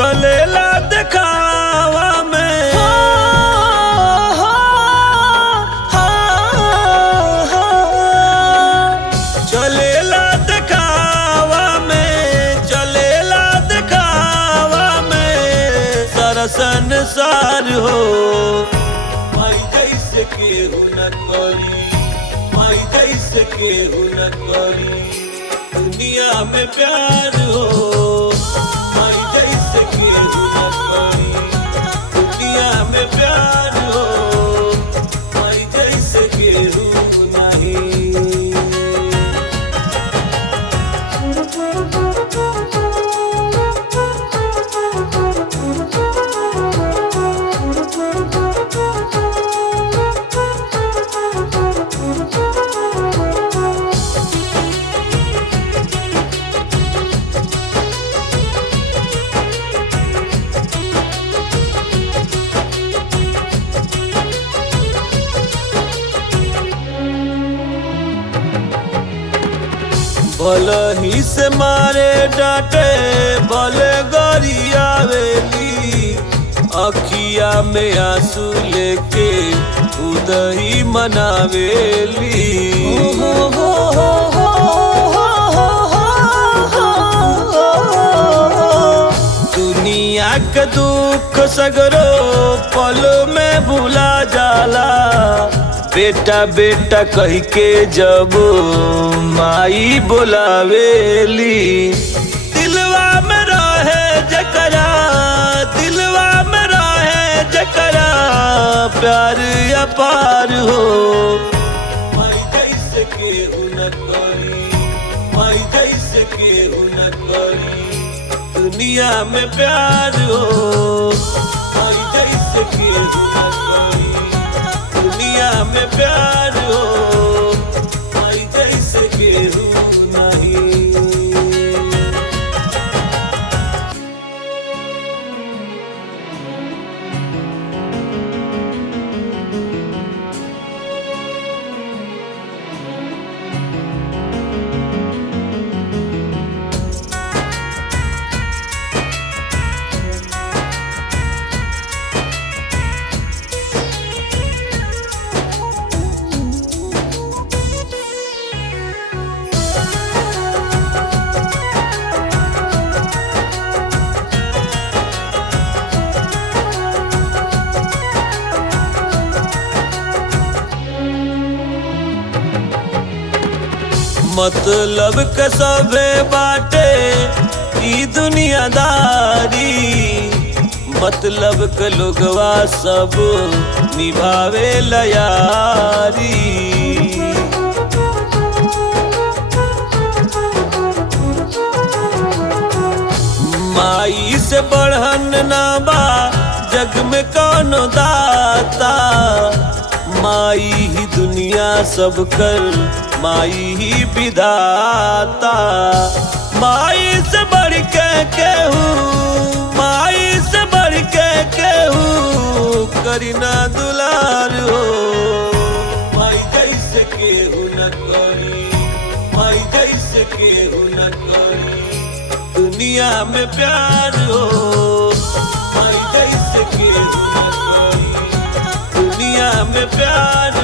चलेला दिखावा में चलेला दिखावा में चलेला दिखावा में सारा संसार हो माई जैसे केहू न करी माई जैसे केहू न करी दुनिया में प्यार हो माई जैसे केहू न करी दुनिया में प्यार हो माई जैसे केहू नहीं। भले ही से मारे डांटे भले गरियावेली अखिया में आंसू लेके खुद ही मनावेली। दुनिया के दुख सगरो पल में भुला जाला बेटा बेटा कह के जब माई बोलावेली। दिलवा में रहे जकरा दिलवा में रहे जकरा प्यार अपार हो माई जैसे केहू न करी माई जैसे केहू न करी दुनिया में प्यार हो माई जैसे केहू न करी दुनिया में प्यार हो माई जैसे केहू नहीं। मतलब के सभे बाटे ई दुनियादारी मतलब के लोगवा सब निभावे लयारी। माई से बढ़न ना बा जग में कौनो दाता माई ही दुनिया सब कर माई ही विधाता। माई से बढ़ के केहू माई से बढ़ के केहू करी ना दुलार हो माई जैसे केहू न करी माई जैसे केहू न करी दुनिया में प्यार हो माई जैसे केहू न करी दुनिया में प्यार